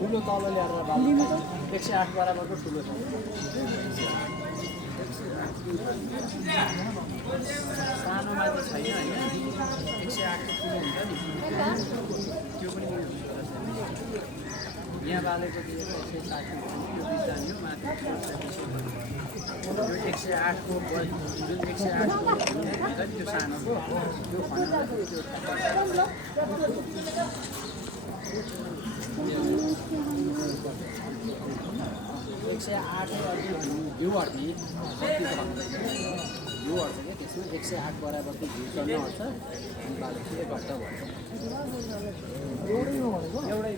ठुलो तल ल्याएर 108 बराबरको ठुलो छ सानोमा त छैन होइन 108 को ठुलो हुन्छ नि त्यो पनि यहाँ बालेको त्यो 160 त्यो बिजानी हो माथि त्यो 108 को जुन 108 को हुन्छ नि त्यो सानोको त्यो खनामा त्यो 108 घिउ हट्ने घिउ हट्छ क्या त्यसमा 108 बराबरको घिउ चढ्न हट्छ अनि बाले चाहिँ 1 घन्टा भन्छ एउटै